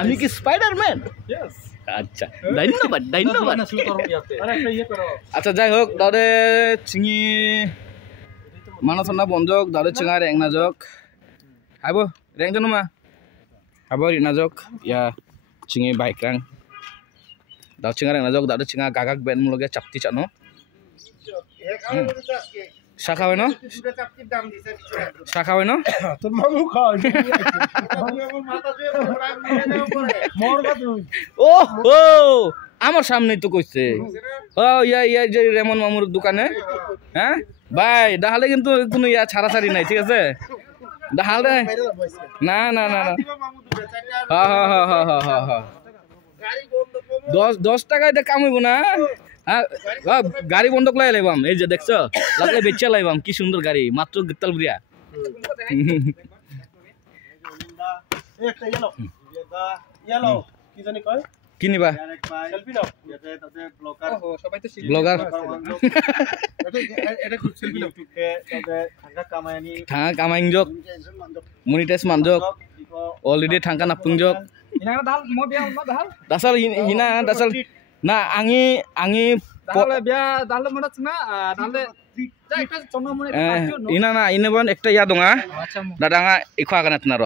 আমি কি স্পাইডারম্যান আচ্ছা ধন্যবাদ ধন্যবাদ আচ্ছা যাই হোক দাদে চিঙি মানসনা বঞ্জক দাদে চিঙা রেং নাজক হাবো রেং জনমা হাবো রিনাজক ইয়া চিঙি বাইক রাং দাদে চিঙা রেং নাজক দাদে চিঙা গাগাক বেন মুলগে চাপতি চানো শাখা হয় ন শাখা হয় ন তোর মামু খাওয়া ও ও আমার সামনেই তো কইছে ও ইয়া ইয়া যে রেমন মামুর দোকানে হ্যাঁ ভাই তাহলে কিন্তু কোনো ইয়া ছাড়াছাড়ি নাই ঠিক আছে তাহলে না না না না হ্যাঁ হ্যাঁ হ্যাঁ হ্যাঁ হ্যাঁ হ্যাঁ হ্যাঁ 10 টাকায় কাম হইব না গাড়ি বন্ধক লাই লাইবাম এই যে দেখছো লাগলে বেচা লাইবাম কি সুন্দর গাড়ি মাত্র গিতালবুরিয়া একটা ইয়েলো কি জানি কয় কিনিবা সেলফি নাও তাতে ব্লগার সবাই তো ব্লগার এটা খুব সেলফি নাও তাতে থাকা কামায়নি থাকা কামাইঞ্জক মনিটাইজ মানজক অলরেডি থাকা নাপুঞ্জক ইনা দাল মো বিয়া উন্না দাল dasal hina dasal na angi দালে বিয়া দালে মডাছ না দালে একটা Chandramani ina na ine bon ekta ya donga dadanga ikwa kana tnaro